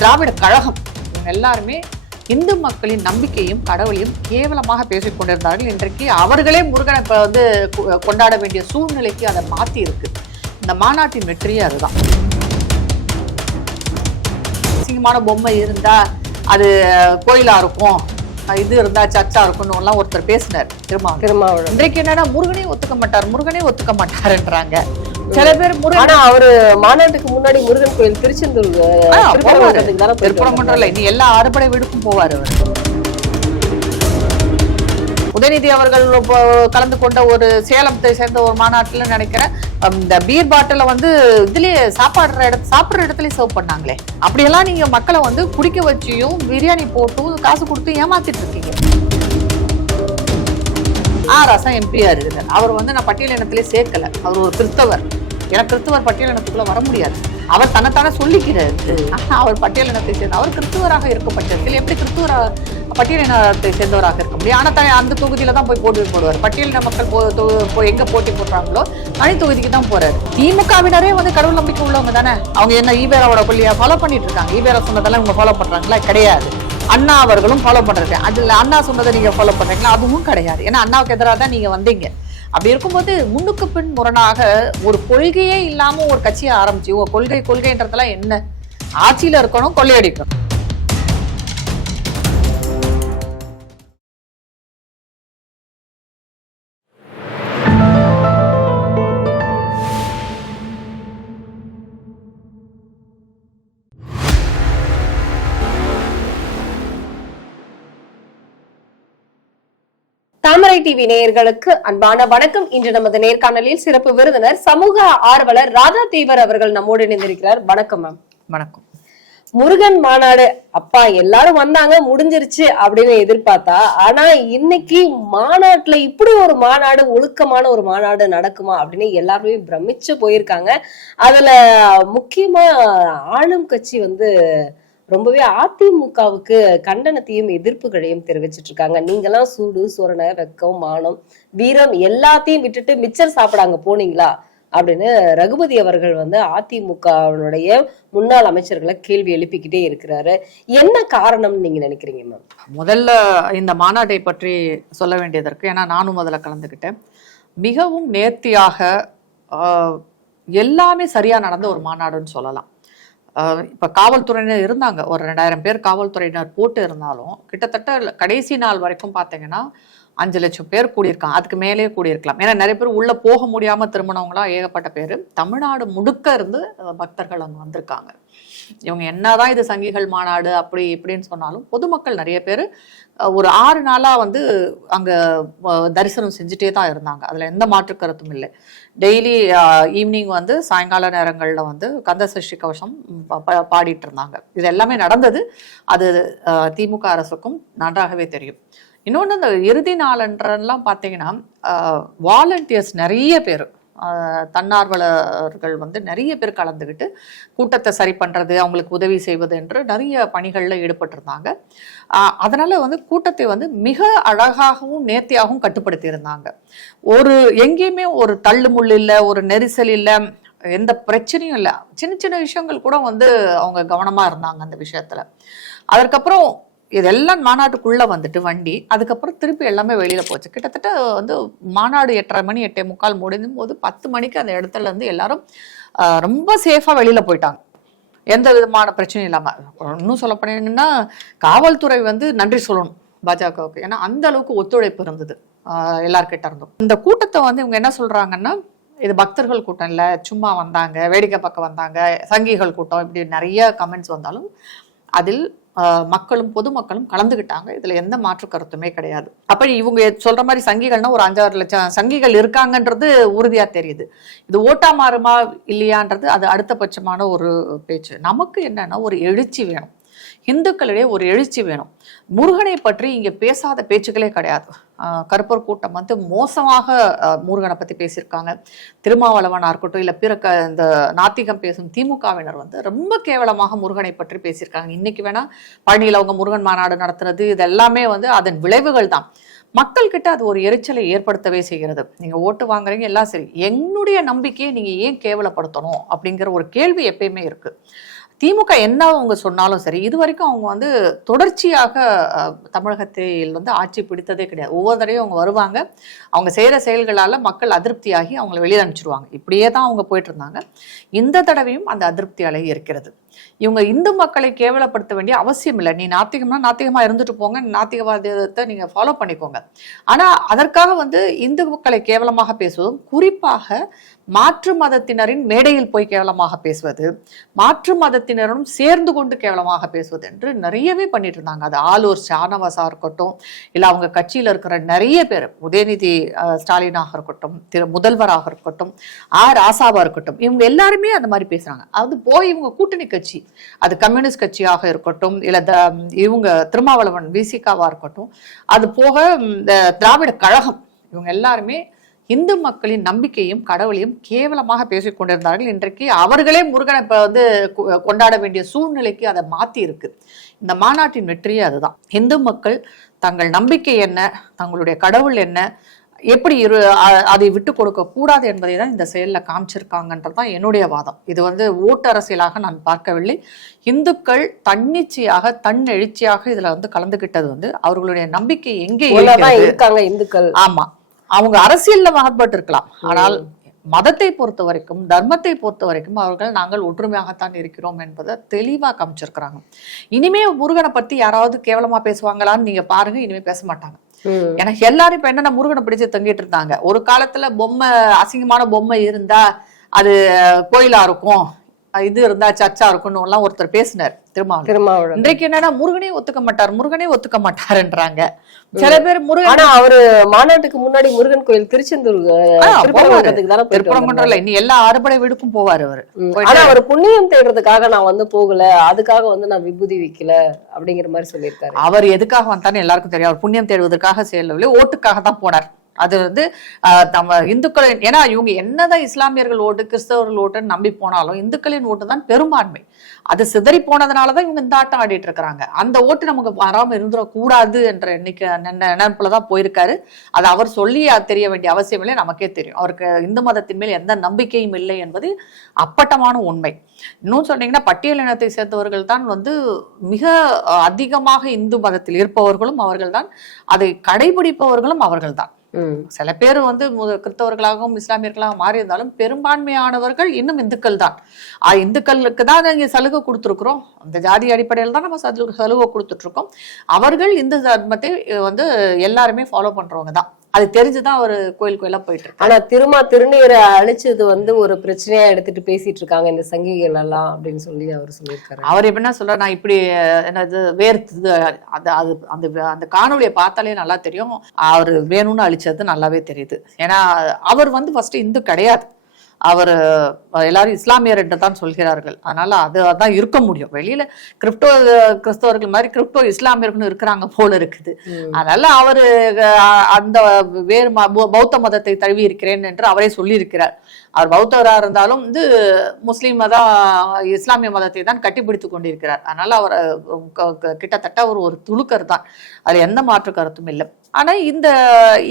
திராவிட கழகம். எல்லாருமே இந்து மக்களின் நம்பிக்கையும் கடவுளையும் கேவலமாக பேசிக் கொண்டிருந்தார்கள். இன்றைக்கு அவர்களே முருகனை இப்ப வந்து கொண்டாட வேண்டிய சூழ்நிலைக்கு அதை மாத்தி இருக்கு. இந்த மாநாட்டின் வெற்றியே அதுதான். அசிங்கமான பொம்மை இருந்தா அது கோயிலா இருக்கும். இது இருந்தா சர்ச்சா இருக்கும்னு எல்லாம் ஒருத்தர் பேசினார். திரும்ப திருமாவளவன். இன்றைக்கு என்னன்னா முருகனே ஒத்துக்க மாட்டார் முருகனே ஒத்துக்க மாட்டாருன்றாங்க. சில பேர் ஆனா அவரு மாநாட்டுக்கு முன்னாடி முருகன் கோயில் திருச்செந்தூர் இல்ல இனி எல்லா அறுபடை வீடுக்கும் போவாரு அவர். உதயநிதி அவர்கள் கலந்து கொண்ட ஒரு சேலத்தை சேர்ந்த ஒரு மாநாட்டுல நினைக்கிறேன் இந்த பீர் பாட்டில வந்து இதுலயே சாப்பாடுற இடத்து சாப்பிடுற இடத்துலயே சர்வ் பண்ணாங்களே. அப்படியெல்லாம் நீங்க மக்களை வந்து குடிக்க வச்சியும் பிரியாணி போட்டும் காசு கொடுத்து ஏமாத்திட்டு இருக்கீங்க. ஆ ரசம் எம்பிஆர் இருந்தார் அவர் வந்து நான் பட்டியல் இனத்திலே சேர்க்கல. அவர் ஒரு கிறிஸ்தவர். எனக்கு கிறிஸ்தவர் பட்டியல் இனத்துக்குள்ள வர முடியாது. அவர் தன்னைத்தானே சொல்லிக்கிறாரு. அவர் பட்டியல் இனத்தை சேர்ந்த அவர் கிறிஸ்துவராக இருக்கும் பட்சத்தில் எப்படி கிறிஸ்துவர பட்டியல் இனத்தை சேர்ந்தவராக இருக்க முடியும்? ஆனா தான் அந்த தொகுதியில தான் போய் போட்டி போடுவார். பட்டியல் இன மக்கள் போ- எங்க போட்டி போடுறாங்களோ தனி தொகுதிக்கு தான் போறாரு. திமுகவினரே வந்து கடவுள் நம்பிக்கை உள்ளவங்க தானே? அவங்க என்ன ஈபேராவோட கொள்கையை ஃபாலோ பண்ணிட்டு இருக்காங்க? ஈபேரா சொன்னதெல்லாம் இவங்க ஃபாலோ பண்றாங்களா? கிடையாது. அண்ணா அவர்களும் ஃபாலோ பண்றது அதுல அண்ணா சொன்னதை நீங்க ஃபாலோ பண்றீங்களா? அதுவும் கிடையாது. ஏன்னா அண்ணாவுக்கு எதிராக தான் நீங்க வந்தீங்க. அப்படி இருக்கும்போது முன்னுக்கு பின் முரணாக ஒரு கொள்கையே இல்லாம ஒரு கட்சியை ஆரம்பிச்சு கொள்கை கொள்கைன்றதெல்லாம் என்ன? ஆட்சியில இருக்கணும் கொள்ளையடிக்கணும். தாமரை டிவி நேயர்களுக்கு அன்பான வணக்கம். இன்று நமது நேர்காணலில் சிறப்பு விருந்தினர் சமூக ஆர்வலர் ராதா தேவர் அவர்கள் நம்மோடு இணைந்திருக்கிறார். வணக்கம் மேம் வணக்கம். முருகன் மாநாடு அப்பா எல்லாரும் வந்தாங்க முடிஞ்சிருச்சு அப்படின்னு எதிர்பார்த்தா ஆனா இன்னைக்கு மாநாட்டுல இப்படி ஒரு மாநாடு ஒழுக்கமான ஒரு மாநாடு நடக்குமா அப்படின்னு எல்லாருமே பிரமிச்சு போயிருக்காங்க. அதுல முக்கியமா ஆளும் கட்சி வந்து ரொம்பவே அதிமுகவுக்கு கண்டனத்தையும் எதிர்ப்புகளையும் தெரிவிச்சிட்டு இருக்காங்க நீங்கெல்லாம் சூடு சுரணை வெக்கம் மானம் வீரம் எல்லாத்தையும் விட்டுட்டு மிச்சர் சாப்பிடாங்க போனீங்களா? அப்படின்னு ரகுபதி அவர்கள் வந்து அதிமுகவினுடைய முன்னாள் அமைச்சர்களை கேள்வி எழுப்பிக்கிட்டே இருக்கிறாரு. என்ன காரணம்னு நீங்க நினைக்கிறீங்க மேம்? முதல்ல இந்த மாநாட்டை பற்றி சொல்ல வேண்டியது இருக்கு ஏன்னா நானும் முதல்ல கலந்துக்கிட்டேன். மிகவும் நேர்த்தியாக எல்லாமே சரியா நடந்த ஒரு மாநாடுன்னு சொல்லலாம். இப்போ காவல்துறையினர் இருந்தாங்க. ஒரு ரெண்டாயிரம் பேர் காவல்துறையினர் போட்டு இருந்தாலும் கிட்டத்தட்ட கடைசி நாள் வரைக்கும் பார்த்தீங்கன்னா அஞ்சு லட்சம் பேர் கூடியிருக்காங்க. அதுக்கு மேலேயே கூடியிருக்கலாம். ஏன்னா நிறைய பேர் உள்ளே போக முடியாமல் திரும்பினவங்களா ஏகப்பட்ட பேர். தமிழ்நாடு முடுக்க இருந்து பக்தர்கள் அங்கே வந்திருக்காங்க. இவங்க என்னதான் இது சங்கிகள் மாநாடு அப்படி இப்படின்னு சொன்னாலும் பொதுமக்கள் நிறைய பேர் ஒரு ஆறு நாளாக வந்து அங்கே தரிசனம் செஞ்சுட்டே தான் இருந்தாங்க. அதில் எந்த மாற்று கருத்தும் இல்லை. டெய்லி ஈவினிங் வந்து சாயங்கால நேரங்களில் வந்து கந்த சஷ்டி கவசம் பாடிட்டு இருந்தாங்க. இது எல்லாமே நடந்தது. அது திமுக அரசுக்கும் நன்றாகவே தெரியும். இன்னொன்று இந்த இறுதி நாளன்றெல்லாம் பார்த்தீங்கன்னா வாலண்டியர்ஸ் நிறைய பேர். தன்னார்வலர்கள் வந்து நிறைய பேர் கலந்துக்கிட்டு கூட்டத்தை சரி பண்ணுறது அவங்களுக்கு உதவி செய்வது என்று நிறைய பணிகளில் ஈடுபட்டிருந்தாங்க. அதனால் வந்து கூட்டத்தை வந்து மிக அழகாகவும் நேர்த்தியாகவும் கட்டுப்படுத்தியிருந்தாங்க. ஒரு எங்கேயுமே ஒரு தள்ளுமுள் இல்லை ஒரு நெரிசல் இல்லை எந்த பிரச்சனையும் இல்லை. சின்ன சின்ன விஷயங்கள் கூட வந்து அவங்க கவனமாக இருந்தாங்க அந்த விஷயத்தில். அதற்கப்புறம் இதெல்லாம் மாநாட்டுக்குள்ளே வந்துட்டு வண்டி அதுக்கப்புறம் திருப்பி எல்லாமே வெளியில் போச்சு. கிட்டத்தட்ட வந்து மாநாடு எட்டரை மணி எட்டே முக்கால் முடிந்தும் போது பத்து மணிக்கு அந்த இடத்துல இருந்து எல்லாரும் ரொம்ப சேஃபாக வெளியில் போயிட்டாங்க. எந்த விதமான பிரச்சனையும் இல்லாமல் இன்னும் சொல்ல போனீங்கன்னா காவல்துறை வந்து நன்றி சொல்லணும் பாஜகவுக்கு. ஏன்னா அந்த அளவுக்கு ஒத்துழைப்பு இருந்தது எல்லார்கிட்ட இருந்தும். இந்த கூட்டத்தை வந்து இவங்க என்ன சொல்கிறாங்கன்னா இது பக்தர்கள் கூட்டம் இல்லை சும்மா வந்தாங்க வேடிக்கை பக்கம் வந்தாங்க சங்கிகள் கூட்டம் இப்படி நிறைய கமெண்ட்ஸ் வந்தாலும் அதில் மக்களும் பொதுமக்களும் கலந்துக்கிட்டாங்க இதுல எந்த மாற்று கருத்துமே கிடையாது. அப்படி இவங்க சொல்ற மாதிரி சங்கிகள்னா ஒரு அஞ்சாறு லட்சம் சங்கிகள் இருக்காங்கன்றது உறுதியா தெரியுது. இது ஓட்டா மாறுமா இல்லையான்றது அது அடுத்தபட்சமான ஒரு பேச்சு. நமக்கு என்னன்னா ஒரு எழுச்சி வேணும். இந்துக்களிடையே ஒரு எழுச்சி வேணும். முருகனை பற்றி இங்க பேசாத பேச்சுக்களே கிடையாது. கருப்பர் கூட்டம் வந்து மோசமாக முருகனை பத்தி பேசியிருக்காங்க. திருமாவளவனா இருக்கட்டும் இல்ல பிற க- இந்த நாத்திகம் பேசும் திமுகவினர் வந்து ரொம்ப கேவலமாக முருகனை பற்றி பேசியிருக்காங்க. இன்னைக்கு வேணா பழனியில் அவங்க முருகன் மாநாடு நடத்துறது இது எல்லாமே வந்து அதன் விளைவுகள் தான். மக்கள் கிட்ட அது ஒரு எரிச்சலை ஏற்படுத்தவே செய்கிறது. நீங்க ஓட்டு வாங்குறீங்க எல்லாம் சரி. என்னுடைய நம்பிக்கையை நீங்க ஏன் கேவலப்படுத்தணும் அப்படிங்கிற ஒரு கேள்வி எப்பயுமே இருக்கு. திமுக என்ன அவங்க சொன்னாலும் சரி இது வரைக்கும் அவங்க வந்து தொடர்ச்சியாக தமிழகத்தில் வந்து ஆட்சி பிடித்ததே கிடையாது. ஒவ்வொரு தடவையும் அவங்க வருவாங்க. அவங்க செய்கிற செயல்களால் மக்கள் அதிருப்தியாகி அவங்கள வெளியே அனுப்பிச்சிருவாங்க. இப்படியே தான் அவங்க போயிட்டு இருந்தாங்க இந்த தடவையும் அந்த அதிருப்தி அலை இருக்கிறது இவங்க இந்து மக்களை கேவலப்படுத்த வேண்டிய அவசியம் இல்லை. நீ நாத்திகம்னா நாத்திகமாக இருந்துட்டு போங்க. நாத்திகவாதத்தை நீங்கள் ஃபாலோ பண்ணிக்கோங்க. ஆனால் அதற்காக வந்து இந்து மக்களை கேவலமாக பேசுவதும் குறிப்பாக மாற்று மதத்தினரின் மேடையில் போய் கேவலமாக பேசுவது மாற்று மதத்தினரும் சேர்ந்து கொண்டு கேவலமாக பேசுவது என்று நிறையவே பண்ணிட்டு இருந்தாங்க. அது ஆலூர் ஷானவாசா இருக்கட்டும் இல்லை அவங்க கட்சியில் இருக்கிற நிறைய பேர் உதயநிதி ஸ்டாலினாக இருக்கட்டும் திரு முதல்வராக இருக்கட்டும் ஆ ராசாவாக இருக்கட்டும் இவங்க எல்லாருமே அந்த மாதிரி பேசுறாங்க. அது போய் இவங்க கூட்டணி கட்சி அது கம்யூனிஸ்ட் கட்சியாக இருக்கட்டும் இல்லை த இவங்க திருமாவளவன் விசிகாவாக இருக்கட்டும் அது போக இந்த திராவிட கழகம் இவங்க எல்லாருமே இந்து மக்களின் நம்பிக்கையும் கடவுளையும் கேவலமாக பேசிக் கொண்டிருந்தார்கள். இன்றைக்கு அவர்களே முருகனை இப்ப வந்து கொண்டாட வேண்டிய சூழ்நிலைக்கு அதை மாத்தி இருக்கு. இந்த மாநாட்டின் வெற்றியே அதுதான். இந்து மக்கள் தங்கள் நம்பிக்கை என்ன தங்களுடைய கடவுள் என்ன எப்படி இரு அதை விட்டு கொடுக்க கூடாது என்பதை தான் இந்த செயல்ல காமிச்சிருக்காங்கன்றது தான் என்னுடைய வாதம். இது வந்து ஓட்டு அரசியலாக நான் பார்க்கவில்லை. இந்துக்கள் தன்னிச்சையாக தன்னெழுச்சியாக இதுல வந்து கலந்துகிட்டது வந்து அவர்களுடைய நம்பிக்கை எங்கே? இருக்காங்க இந்துக்கள். ஆமா. அவங்க அரசியல்ல இருக்கலாம் ஆனால் மதத்தை பொறுத்த வரைக்கும் தர்மத்தை பொறுத்த வரைக்கும் அவர்கள் நாங்கள் ஒற்றுமையாகத்தான் இருக்கிறோம் என்பதை தெளிவா காமிச்சிருக்கிறாங்க. இனிமே முருகனை பத்தி யாராவது கேவலமா பேசுவாங்களான்னு நீங்க பாருங்க இனிமே பேச மாட்டாங்க. ஏன்னா எல்லாரும் இப்ப என்னன்னா முருகனை பிடிச்சு தொங்கிட்டு இருந்தாங்க. ஒரு காலத்துல பொம்மை அசிங்கமான பொம்மை இருந்தா அது கோயிலா இருக்கும். இது இருந்தா சர்ச்சா இருக்கும்னு எல்லாம் ஒருத்தர் பேசினார் திருமாவளவன். திருமாவளவன். இன்றைக்கு என்னன்னா முருகனே ஒத்துக்க மாட்டார் முருகனே ஒத்துக்க மாட்டாருன்றாங்க. சில பேர் முருகன் ஆனா அவரு மாநாட்டுக்கு முன்னாடி முருகன் கோயில் திருச்செந்தூர் இல்ல இனி எல்லா அறுபடை வீடுக்கும் போவாரு அவரு. ஆனா அவர் புண்ணியம் தேடுறதுக்காக நான் வந்து போகல அதுக்காக வந்து நான் விபூதி வைக்கல அப்படிங்கிற மாதிரி சொல்லியிருக்காரு. அவர் எதுக்காக வந்தான்னு எல்லாருக்கும் தெரியும். அவர் புண்ணியம் தேடுவதற்காக செய்யவில்லை ஓட்டுக்காக தான் போனார். அது வந்து நம்ம இந்துக்கள் ஏன்னா இவங்க என்னதான் இஸ்லாமியர்கள் ஓட்டு கிறிஸ்தவர்கள் ஓட்டுன்னு நம்பி போனாலும் இந்துக்களின் ஓட்டு தான் பெரும்பான்மை. அது சிதறி போனதுனாலதான் இவங்க இந்த ஆட்டம் ஆடிட்டு இருக்கிறாங்க. அந்த ஓட்டு நமக்கு வராம இருந்துடக்கூடாது என்ற எண்ணிக்கை நின- நினைப்புல தான் போயிருக்காரு. அது அவர் சொல்லி தெரிய வேண்டிய அவசியம் இல்லை நமக்கே தெரியும். அவருக்கு இந்து மதத்தின் மேல் எந்த நம்பிக்கையும் இல்லை என்பது அப்பட்டமான உண்மை. இன்னும் சொன்னீங்கன்னா பட்டியல் இனத்தை சேர்ந்தவர்கள் தான் வந்து மிக அதிகமாக இந்து மதத்தில் இருப்பவர்களும் அவர்கள் தான். அதை கடைபிடிப்பவர்களும் அவர்கள் தான். சில பேர் வந்து கிறிஸ்தவர்களாகவும் இஸ்லாமியர்களாகவும் மாறி இருந்தாலும் பெரும்பான்மையானவர்கள் இன்னும் இந்துக்கள் தான். ஆ, இந்துக்களுக்கு தான் இங்கே சலுகை கொடுத்துருக்குறோம். அந்த ஜாதி அடிப்படையில் தான் நம்ம சலுகை கொடுத்துட்ருக்கோம். அவர்கள் இந்து தர்மத்தை வந்து எல்லாருமே ஃபாலோ பண்றவங்க தான். அது தெரிஞ்சுதான் அவர் கோயில் கோயிலா போயிட்டு இருக்காரு. ஆனா திருமா திருநீரை அழிச்சது வந்து ஒரு பிரச்சனையா எடுத்துட்டு பேசிட்டு இருக்காங்க இந்த சங்கிகள் எல்லாம் அப்படின்னு சொல்லி அவர் சொல்லியிருக்காரு. அவர் எப்படின்னா சொல்ற நான் இப்படி என்னது வேர்த்து அது அது அந்த அந்த காணொளியை பார்த்தாலே நல்லா தெரியும். அவர் வேணும்னு அழிச்சது நல்லாவே தெரியுது. ஏன்னா அவர் வந்து ஃபர்ஸ்ட் இந்து கிடையாது. அவர் எல்லாரும் இஸ்லாமியர் என்று தான் சொல்கிறார்கள். அதனால அது அதான் இருக்க முடியும். வெளியில கிறிப்டோ கிறிஸ்தவர்கள் மாதிரி கிறிப்டோ இஸ்லாமியர்களும் இருக்கிறாங்க போல இருக்குது. அதனால அவரு அந்த வேறு பௌத்த மதத்தை தழுவி இருக்கிறேன் என்று அவரே சொல்லியிருக்கிறார். அவர் பௌத்தராக இருந்தாலும் வந்து முஸ்லீம் மதம் இஸ்லாமிய மதத்தை தான் கட்டிப்பிடித்து கொண்டிருக்கிறார். அதனால அவர் கிட்டத்தட்ட அவர் ஒரு துலுக்கர் தான். அதுல எந்த மாற்று கருத்தும் இல்லை. ஆனா இந்த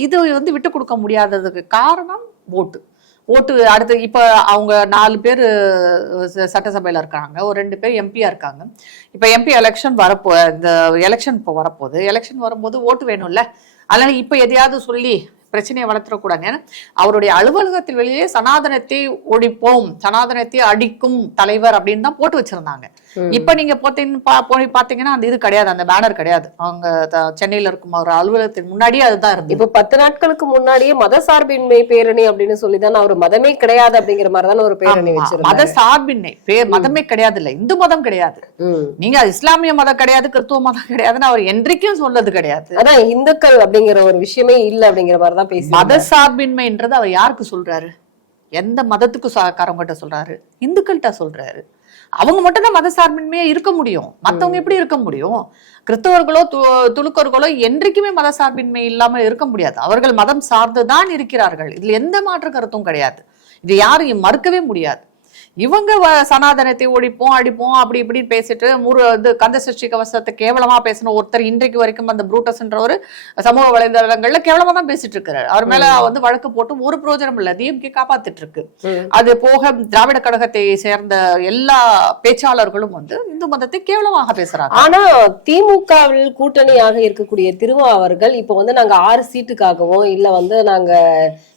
இது வந்து விட்டு கொடுக்க முடியாததுக்கு காரணம் ஓட்டு. ஓட்டு அடுத்து இப்போ அவங்க நாலு பேர் சட்டசபையில் இருக்காங்க. ஒரு ரெண்டு பேர் எம்பியாக இருக்காங்க. இப்போ எம்பி எலெக்ஷன் வரப்போ இந்த எலெக்ஷன் இப்போ வரப்போகுது. எலெக்ஷன் வரும்போது ஓட்டு வேணும்ல. அதனால இப்போ எதையாவது சொல்லி பிரச்சனையை வளர்த்துடக்கூடாது ஏன்னா அவருடைய அலுவலகத்தில் வெளியே சனாதனத்தை ஒழிப்போம் சனாதனத்தை அடிக்கும் தலைவர் அப்படின்னு தான் போட்டு வச்சிருந்தாங்க. இப்ப நீங்க போய் பாத்தீங்கன்னா அந்த இது கிடையாது அந்த பேனர் கிடையாது. அவங்க சென்னையில இருக்கும் அவர் அலுவலகத்தின் முன்னாடியே அதுதான் இருந்தது. இப்ப பத்து நாட்களுக்கு முன்னாடியே மத சார்பின்மை பேரணி அப்படின்னு சொல்லி தானே அவர் மதமே கிடையாது அப்படிங்கிற மாதிரி தானே ஒரு பேரணி. மத சார்பின்மை மதமே கிடையாது இல்ல இந்து மதம் கிடையாது. நீங்க இஸ்லாமிய மதம் கிடையாது கிறிஸ்துவ மதம் கிடையாதுன்னு அவர் என்றைக்கும் சொன்னது கிடையாது. அதான் இந்துக்கள் அப்படிங்கிற ஒரு விஷயமே இல்ல அப்படிங்கிற மாதிரி தான் பேசி மத சார்பின்மைன்றது அவர் யாருக்கு சொல்றாரு? எந்த மதத்துக்கு காரங்கிட்ட சொல்றாரு? இந்துக்கள்கிட்ட சொல்றாரு. அவங்க மட்டும் தான் மத சார்பின்மையா இருக்க முடியும். மத்தவங்க எப்படி இருக்க முடியும்? கிறிஸ்தவர்களோ து- துலுக்கர்களோ என்றைக்குமே மத சார்பின்மை இல்லாம இருக்க முடியாது. அவர்கள் மதம் சார்ந்துதான் இருக்கிறார்கள். இதுல எந்த மாற்று கருத்தும் கிடையாது. இது யாரும் மறுக்கவே முடியாது. இவங்க சனாதனத்தை ஒழிப்போம் அடிப்போம் அப்படி இப்படின்னு பேசிட்டு முரு இது கந்த சஷ்டி கவசத்தை கேவலமா பேசின ஒருத்தர் இன்றைக்கு வரைக்கும் அந்த புரூட்டஸ்ன்ற ஒரு சமூக வலைதளங்கள்ல கேவலமா தான் பேசிட்டு இருக்கிறாரு. அவர் மேல வந்து வழக்கு போட்டு ஒரு பிரயோஜனம் இல்ல. டிஎம்கே காப்பாத்திட்டு இருக்கு. அது போக திராவிட கழகத்தை சேர்ந்த எல்லா பேச்சாளர்களும் வந்து இந்து மதத்தை கேவலமாக பேசுறாங்க. ஆனா திமுகவில் கூட்டணியாக இருக்கக்கூடிய திருமா அவர்கள் இப்ப வந்து நாங்க ஆறு சீட்டுக்காகவும் இல்ல வந்து நாங்க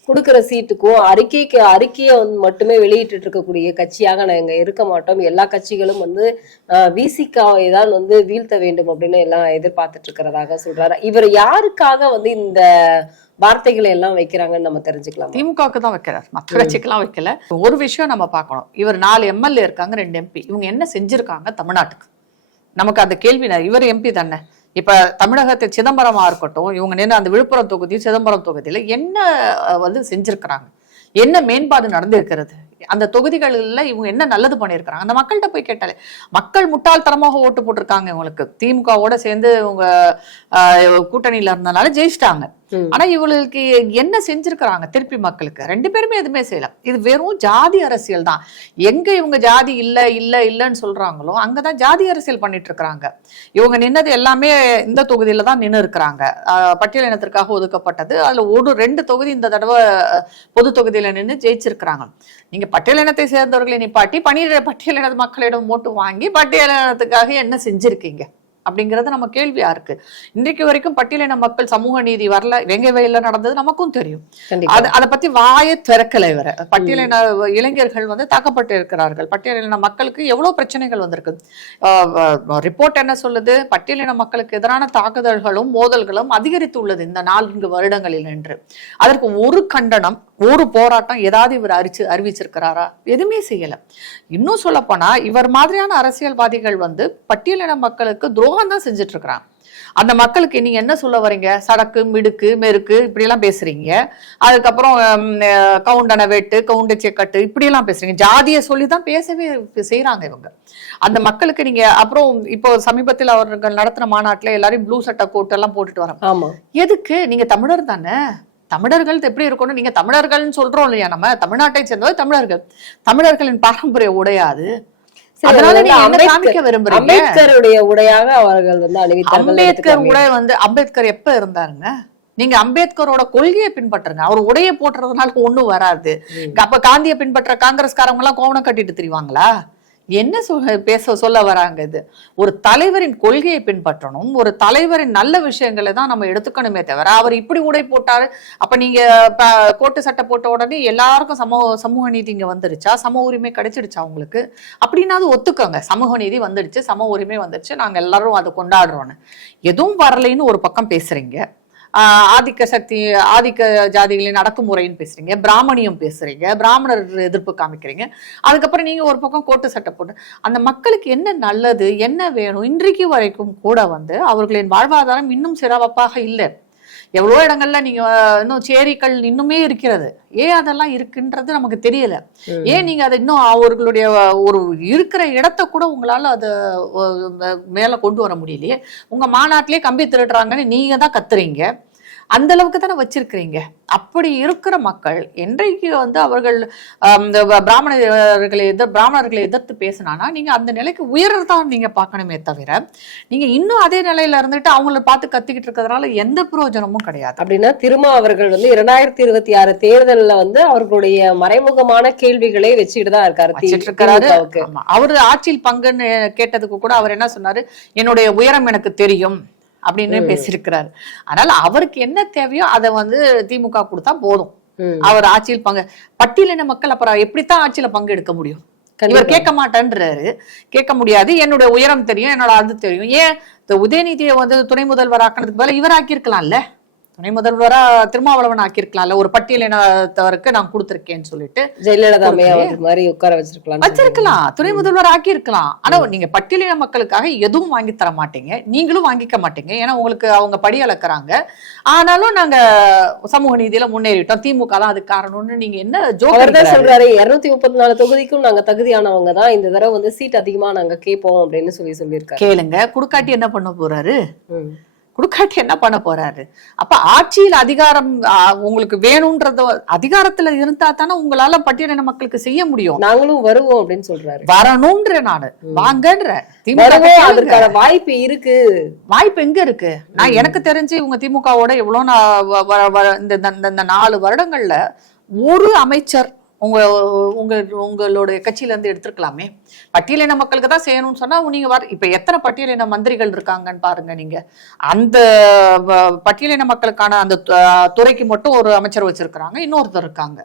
கொடுக்குற சீட்டுக்கும் அறிக்கைக்கு அறிக்கையை வந்து மட்டுமே வெளியிட்டு இருக்கக்கூடிய கட்சியாக நாங்கள் இருக்க மாட்டோம். எல்லா கட்சிகளும் வந்து விசிகாவை தான் வந்து வீழ்த்த வேண்டும் அப்படின்னு எல்லாம் எதிர்பார்த்துட்டு இருக்கிறதாக சொல்றாரு. இவர் யாருக்காக வந்து இந்த வார்த்தைகளை எல்லாம் வைக்கிறாங்கன்னு நம்ம தெரிஞ்சுக்கலாம்? திமுகவுக்கு தான் வைக்கிறார் மற்ற கட்சிக்கெல்லாம் வைக்கல. ஒரு விஷயம் நம்ம பார்க்கணும். இவர் நாலு எம்எல்ஏ இருக்காங்க ரெண்டு எம்பி. இவங்க என்ன செஞ்சிருக்காங்க தமிழ்நாட்டுக்கு? நமக்கு அந்த கேள்வி இவர் எம்பி தானே. இப்போ தமிழகத்தை சிதம்பரமாக இருக்கட்டும் இவங்க நின்று அந்த விழுப்புரம் தொகுதி சிதம்பரம் தொகுதியில் என்ன வந்து செஞ்சுருக்கிறாங்க? என்ன மேம்பாடு நடந்திருக்கிறது? அந்த தொகுதிகளில் இவங்க என்ன நல்லது பண்ணியிருக்கிறாங்க அந்த மக்கள்கிட்ட போய் கேட்டாலே மக்கள் முட்டாள்தனமாக ஓட்டு போட்டிருக்காங்க இவங்களுக்கு. திமுகவோட சேர்ந்து இவங்க கூட்டணியில் இருந்தனால ஜெயிச்சிட்டாங்க. ஆனா இவங்களுக்கு என்ன செஞ்சிருக்கிறாங்க திருப்பி மக்களுக்கு? ரெண்டு பேருமே எதுவுமே செய்யல. இது வெறும் ஜாதி அரசியல் தான். எங்க இவங்க ஜாதி இல்ல இல்ல இல்லன்னு சொல்றாங்களோ அங்கதான் ஜாதி அரசியல் பண்ணிட்டு இருக்கிறாங்க இவங்க நின்னது எல்லாமே இந்த தொகுதியில தான் நின்று இருக்கிறாங்க. ஆஹ், பட்டியல் இனத்திற்காக ஒதுக்கப்பட்டது. அதுல ஒரு ரெண்டு தொகுதி இந்த தடவை பொது தொகுதியில நின்று ஜெயிச்சிருக்கிறாங்க. நீங்க பட்டியல் இனத்தை சேர்ந்தவர்களை நிப்பாட்டி பனிர பட்டியல் இனத்து மக்களிடம் ஓட்டு வாங்கி பட்டியல் இனத்துக்காக என்ன செஞ்சிருக்கீங்க? அப்படிங்கிறது நம்ம கேள்வியா இருக்கு. இன்றைக்கு வரைக்கும் பட்டியலின மக்கள் சமூக நீதி வரல வெங்க வயல்ல நடந்தது நமக்கும் தெரியும். அது அதை பத்தி வாயை திறக்கல இவர. பட்டியலின இளைஞர்கள் வந்து தாக்கப்பட்டு இருக்கிறார்கள். பட்டியலின மக்களுக்கு எவ்வளவு பிரச்சனைகள் வந்திருக்கு. ரிப்போர்ட் என்ன சொல்லுது? பட்டியலின மக்களுக்கு எதிரான தாக்குதல்களும் மோதல்களும் அதிகரித்துள்ளது இந்த நான்கு வருடங்களில் என்று அதற்கு ஒரு கண்டனம் ஒரு போராட்டம் ஏதாவது இவர் அறிச்சு அறிவிச்சிருக்கிறாரா? எதுவுமே செய்யல. இன்னும் சொல்ல போனா இவர் மாதிரியான அரசியல்வாதிகள் வந்து பட்டியலின மக்களுக்கு துரோகம் தான் செஞ்சுட்டு அந்த மக்களுக்கு நீங்க என்ன சொல்ல வரீங்க? சடக்கு மிடுக்கு மெருக்கு இப்படி எல்லாம் பேசுறீங்க. அதுக்கப்புறம் கவுண்டனை வெட்டு கவுண்ட செக்கட்டு இப்படி எல்லாம் பேசுறீங்க. ஜாதியை சொல்லி தான் பேசவே செய்றாங்க இவங்க. அந்த மக்களுக்கு நீங்க அப்புறம் இப்போ சமீபத்தில் அவர்கள் நடத்தின மாநாட்டுல எல்லாரையும் ப்ளூ சட்டை கோட் எல்லாம் போட்டுட்டு வராங்க. ஆமா. எதுக்கு? நீங்க தமிழர் தானே. தமிழர்கள் எப்படி இருக்கணும்? நீங்க தமிழர்கள்னு சொல்றோம் இல்லையா நம்ம? தமிழ்நாட்டை சேர்ந்தவர் தமிழர்கள். தமிழர்களின் பாரம்பரிய உடையாது. சரி, அதனால அது நீங்க என்ன அம்பேத்கர்- காமிக்க விரும்புறீங்க அம்பேத்கர் உடையாக அவர்கள் வந்து அணிவித்தார்கள் அம்பேத்கர். உடை வந்து அம்பேத்கர் எப்ப இருந்தாருங்க நீங்க அம்பேத்கரோட கொள்கையை பின்பற்றுங்க அவர் உடைய போட்டுறதுனால ஒண்ணும் வராது. அப்ப காந்தியை பின்பற்ற காங்கிரஸ்காரங்க எல்லாம் கோவணம் கட்டிட்டு திரிவாங்களா என்ன சொல் பேச சொல்ல வராங்க இது? ஒரு தலைவரின் கொள்கையை பின்பற்றணும். ஒரு தலைவரின் நல்ல விஷயங்களை தான் நம்ம எடுத்துக்கணுமே தவிர அவர் இப்படி உடை போட்டார். அப்போ நீங்கள் கோட்டு சட்டை போட்ட உடனே எல்லாருக்கும் சமூக சமூக நீதி இங்கே வந்துருச்சா? சம உரிமை கிடைச்சிடுச்சா உங்களுக்கு? அப்படின்னா அது ஒத்துக்கோங்க. சமூக நீதி வந்துடுச்சு சம உரிமை வந்துடுச்சு நாங்கள் எல்லாரும் அதை கொண்டாடுறோன்னு. எதுவும் வரலைன்னு ஒரு பக்கம் பேசுகிறீங்க ஆதிக்க சக்தி ஆதிக்க ஜாதிகளின் அடக்குமுறைன்னு பேசுறீங்க பிராமணியம் பேசுறீங்க பிராமணர் எதிர்ப்பு காமிக்கிறீங்க. அதுக்கப்புறம் நீங்க ஒரு பக்கம் கோட்டு சட்டை போட்டு அந்த மக்களுக்கு என்ன நல்லது என்ன வேணும் இன்றைக்கு வரைக்கும் கூட வந்து அவர்களின் வாழ்வாதாரம் இன்னும் சிறப்பாக இல்லை. எவ்வளோ இடங்கள்ல நீங்க இன்னும் சேரிகள் இன்னுமே இருக்கிறது. ஏன் அதெல்லாம் இருக்குன்றது நமக்கு தெரியல. ஏன் நீங்க அதை இன்னும் அவர்களுடைய ஒரு இருக்கிற இடத்த கூட உங்களால அதை மேல கொண்டு வர முடியலையே. உங்க மாநாட்டிலே கம்பி திருடுறாங்கன்னு நீங்க தான் கத்துறீங்க. அந்த அளவுக்கு தானே வச்சிருக்கிறீங்க? அப்படி இருக்கிற மக்கள் என்றைக்கு வந்து அவர்கள் இந்த பிராமணர்களை எதிர் பிராமணர்களை எதிர்த்து பேசினானா நீங்க அந்த நிலைக்கு உயர்றதான் நீங்க பார்க்கணுமே தவிர நீங்க இன்னும் அதே நிலையில இருந்துட்டு அவங்கள பார்த்து கத்திக்கிட்டு இருக்கிறதுனால எந்த பிரயோஜனமும் கிடையாது. அப்படின்னா திருமா அவர்கள் வந்து இரண்டாயிரத்தி இருபத்தி ஆறு தேர்தல்ல வந்து அவர்களுடைய மறைமுகமான கேள்விகளை வச்சுட்டு தான் இருக்காரு. அவரு ஆட்சியில் பங்குன்னு கேட்டதுக்கு கூட அவர் என்ன சொன்னாரு? என்னுடைய உயரம் எனக்கு தெரியும். அப்படின்னு பேசியிருக்கிறாரு. அதனால அவருக்கு என்ன தேவையோ அதை வந்து திமுக கொடுத்தா போதும். அவர் ஆட்சியில் பங்கு பட்டியலின மக்கள் அப்புறம் எப்படித்தான் ஆட்சியில பங்கு எடுக்க முடியும். இவர் கேட்க மாட்டேன்றாரு. கேட்க முடியாது. என்னுடைய உயரம் தெரியும் என்னோட அது தெரியும். ஏன்? இந்த உதயநிதியை வந்து துணை முதல்வர் ஆக்கினதுக்கு பதிலா இவர் ஆக்கியிருக்கலாம்ல துணை முதல்வரா திருமாவளவன் ஆக்கியிருக்கலாம்ல. ஒரு பட்டியலினத்தவருக்கு நான் கொடுத்திருக்கேன்னு சொல்லிட்டு ஜெயலலிதா மாதிரி உட்கார வச்சிருக்கலாம். வச்சிருக்கலாம். துணை முதல்வர் ஆக்கியிருக்கலாம். ஆனா நீங்க பட்டியலின மக்களுக்காக எதுவும் வாங்கி தர மாட்டீங்க. நீங்களும் வாங்கிக்க மாட்டீங்க. ஏன்னா உங்களுக்கு அவங்க படி அளக்குறாங்க. ஆனாலும் நாங்க சமூக நீதியில முன்னேறிட்டோம். திமுக தான் அதுக்கு காரணம்னு நீங்க என்ன ஜோக்கர் தான் சொல்றாரு இருநூத்தி முப்பத்தி நாலு தொகுதிக்கும் நாங்க தகுதியானவங்க தான். இந்த தடவை வந்து சீட் அதிகமா நாங்க கேட்போம் அப்படின்னு சொல்லி சொல்லியிருக்காரு. கேளுங்க. குடுக்காட்டி என்ன பண்ண போறாரு. கொடுக்காட்டி என்ன பண்ண போறாரு? அப்ப ஆட்சியில் அதிகாரம் உங்களுக்கு வேணும்ன்றத அதிகாரத்துல இருந்தா தானே உங்களால பட்டியலின மக்களுக்கு செய்ய முடியும். நாங்களும் வருவோம் அப்படின்னு சொல்றாரு. வரணும்ன்ற நானு வாங்கன்ற. அதற்கான வாய்ப்பு இருக்கு. வாய்ப்பு எங்க இருக்கு? நான் எனக்கு தெரிஞ்சு இவங்க திமுகவோட எவ்வளவு நான் இந்த நாலு வருடங்கள்ல ஒரு அமைச்சர் உங்க உங்க உங்களுடைய கட்சியில இருந்து எடுத்திருக்கலாமே. பட்டியலின மக்களுக்கு தான் செய்யணும்னு சொன்னா நீங்க வர இப்ப எத்தனை பட்டியலின மந்திரிகள் இருக்காங்கன்னு பாருங்க நீங்க. அந்த பட்டியலின மக்களுக்கான அந்த துறைக்கு மட்டும் ஒரு அமைச்சர் வச்சிருக்கிறாங்க இன்னொருத்தர் இருக்காங்க.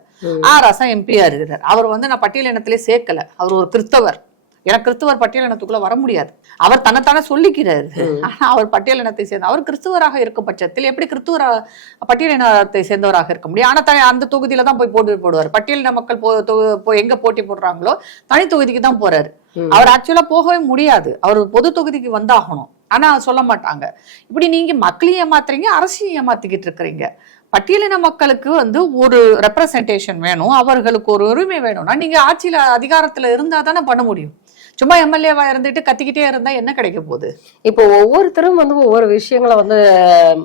ஆர் ரசா எம்பியா இருக்கிறார். அவர் வந்து நான் பட்டியலினத்திலே சேர்க்கல. அவர் ஒரு கிறிஸ்தவர். எனக்கு கிறிஸ்துவர் பட்டியலினத்துக்குள்ள வர முடியாது. அவர் தன்னைத்தானே சொல்லிக்கிறாரு. ஆனா அவர் பட்டியலினத்தை சேர்ந்த அவர் கிறிஸ்துவராக இருக்கும் பட்சத்தில் எப்படி கிறிஸ்துவர பட்டியலினத்தை சேர்ந்தவராக இருக்க முடியும்? ஆனா த- அந்த தொகுதியில தான் போய் போட்டி போடுவார். பட்டியலின மக்கள் போ எங்க போட்டி போடுறாங்களோ தனி தொகுதிக்கு தான் போறாரு. அவர் ஆக்சுவலா போகவே முடியாது. அவர் பொது தொகுதிக்கு வந்தாகணும். ஆனா சொல்ல மாட்டாங்க. இப்படி நீங்க மக்களையும் ஏமாத்துறீங்க அரசியல் ஏமாத்திக்கிட்டு இருக்கிறீங்க. பட்டியலின மக்களுக்கு வந்து ஒரு ரெப்ரசன்டேஷன் வேணும் அவர்களுக்கு ஒரு உரிமை வேணும்னா நீங்க ஆட்சியில் அதிகாரத்தில் இருந்தா தானே பண்ண முடியும். சும்மா எம்எல்ஏவா இருந்துட்டு கத்திக்கிட்டே இருந்தா என்ன கிடைக்க போகுது? இப்போ ஒவ்வொருத்தரும் வந்து ஒவ்வொரு விஷயங்களை வந்து